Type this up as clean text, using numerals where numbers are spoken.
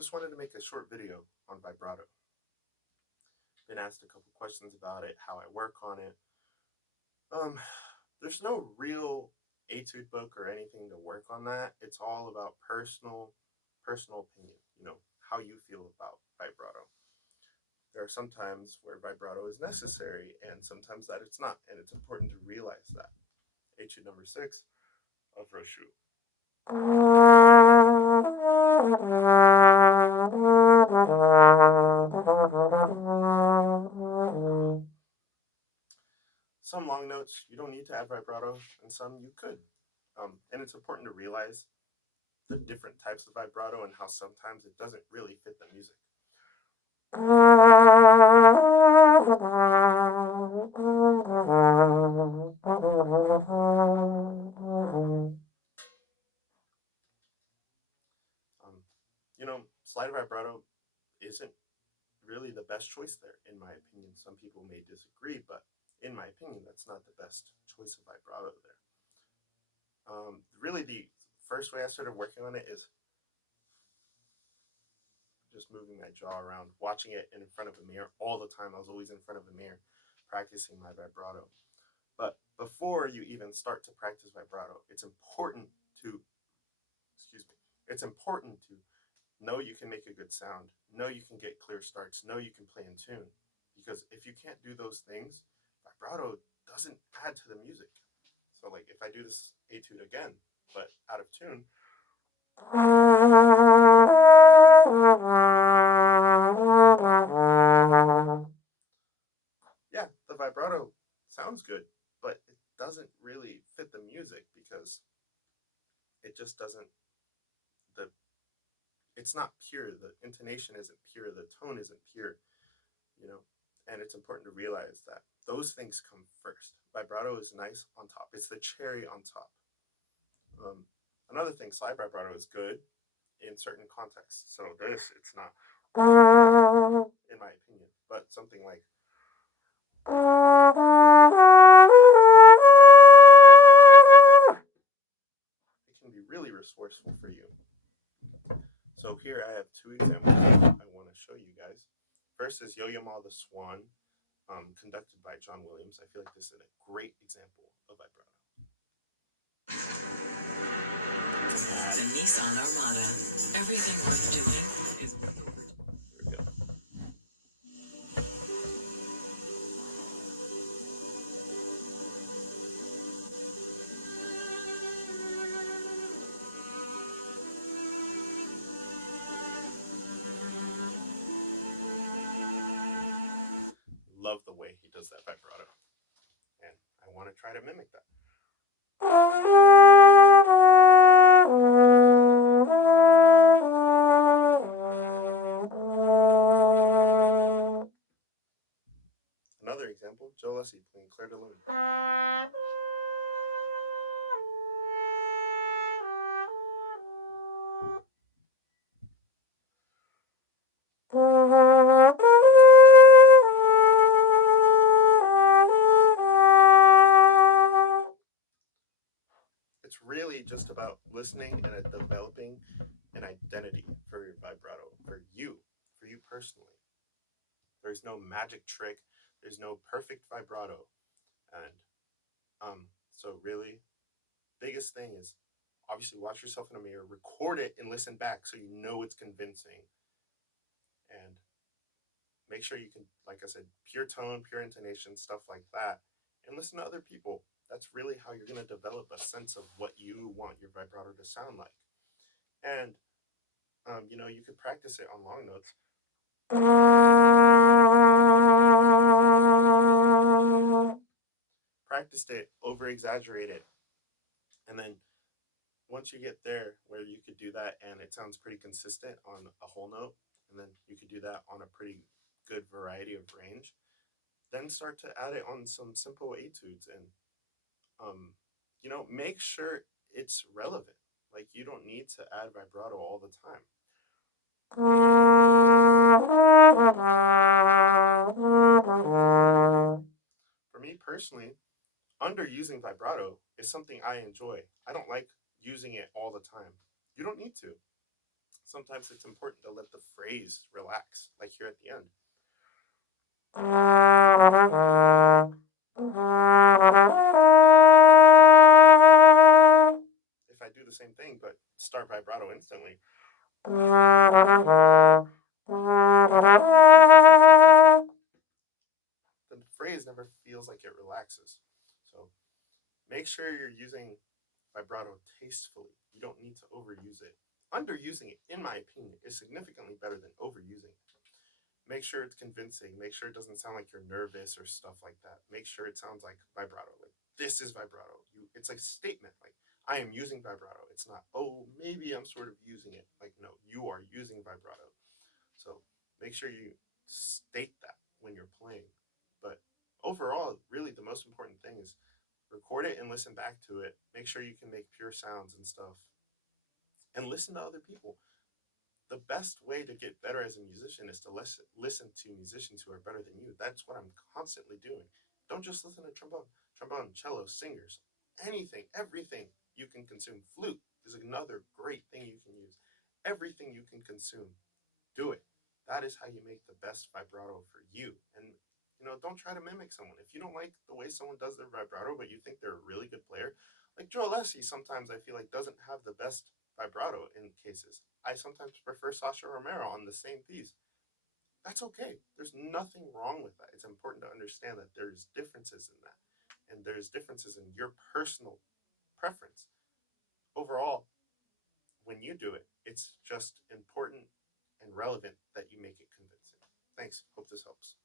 Just wanted to make a short video on vibrato. Been asked a couple questions about it, how I work on it. Um, there's no real etude book or anything to work on that. It's all about personal opinion, how you feel about vibrato. There are some times where vibrato is necessary and sometimes that it's not, and it's important to realize that. Etude number 6 of Roshu. Some long notes you don't need to add vibrato, and some you could. And it's important to realize the different types of vibrato and how sometimes it doesn't really fit the music. Slide vibrato isn't really the best choice there, in my opinion. Some people may disagree, but in my opinion, that's not the best choice of vibrato there. Really, the first way I started working on it is just moving my jaw around, watching it in front of a mirror all the time. I was always in front of a mirror practicing my vibrato. But before you even start to practice vibrato, it's important to, it's important to know you can make a good sound, know you can get clear starts, know you can play in tune. Because if you can't do those things, vibrato doesn't add to the music. So, like, if I do this etude again, but out of tune, yeah, the vibrato sounds good, but it doesn't really fit the music because it just doesn't, the it's not pure. The intonation isn't pure. The tone isn't pure, you know. And it's important to realize that those things come first. Vibrato is nice on top. It's the cherry on top. Another thing, slide vibrato is good in certain contexts. So this, it's not, in my opinion, but something like it can be really resourceful for you. So here I have two examples I want to show you guys. First is Yo-Yo Ma the Swan, conducted by John Williams. I feel like this is a great example of vibrato. The Nissan Armada. Everything worth doing is... Here we go. Love the way he does that vibrato. And I want to try to mimic that. Another example, Joe Leslie playing Clair de Lune. It's really just about listening and developing an identity for your vibrato, for you personally. There's no magic trick. There's no perfect vibrato. And so really, biggest thing is obviously watch yourself in a mirror, record it, and listen back so you know it's convincing. And make sure you can, like I said, pure tone, pure intonation, stuff like that. And listen to other people. That's really how you're going to develop a sense of what you want your vibrato to sound like. And, you could practice it on long notes. Practiced it, over exaggerate it. And then once you get there where you could do that and it sounds pretty consistent on a whole note, and then you could do that on a pretty good variety of range, then start to add it on some simple etudes and make sure it's relevant. Like, you don't need to add vibrato all the time. For me personally, underusing vibrato is something I enjoy. I don't like using it all the time. You don't need to. sometimes it's important to let the phrase relax, like here at the end. If I do the same thing but start vibrato instantly, then the phrase never feels like it relaxes. So make sure you're using vibrato tastefully. You don't need to overuse it. Underusing it, in my opinion, is significantly better than overusing it. Make sure it's convincing. Make sure it doesn't sound like you're nervous or stuff like that. Make sure it sounds like vibrato. Like this is vibrato. It's like a statement. Like I am using vibrato. It's not, oh, maybe I'm sort of using it. Like no, you are using vibrato. So make sure you state that when you're playing. But overall, really the most important thing is record it and listen back to it. Make sure you can make pure sounds and stuff. And listen to other people. The best way to get better as a musician is to listen to musicians who are better than you. That's what I'm constantly doing. Don't just listen to trombone, cello, singers, anything, everything you can consume. Flute is another great thing you can use. Everything you can consume, do it. That is how you make the best vibrato for you. And don't try to mimic someone. If you don't like the way someone does their vibrato, but you think they're a really good player, like Joe Alessi, sometimes I feel like doesn't have the best vibrato in cases. I sometimes prefer Sasha Romero on the same piece. That's okay. There's nothing wrong with that. It's important to understand that there's differences in that, and there's differences in your personal preference. Overall, when you do it, it's just important and relevant that you make it convincing. Thanks. Hope this helps.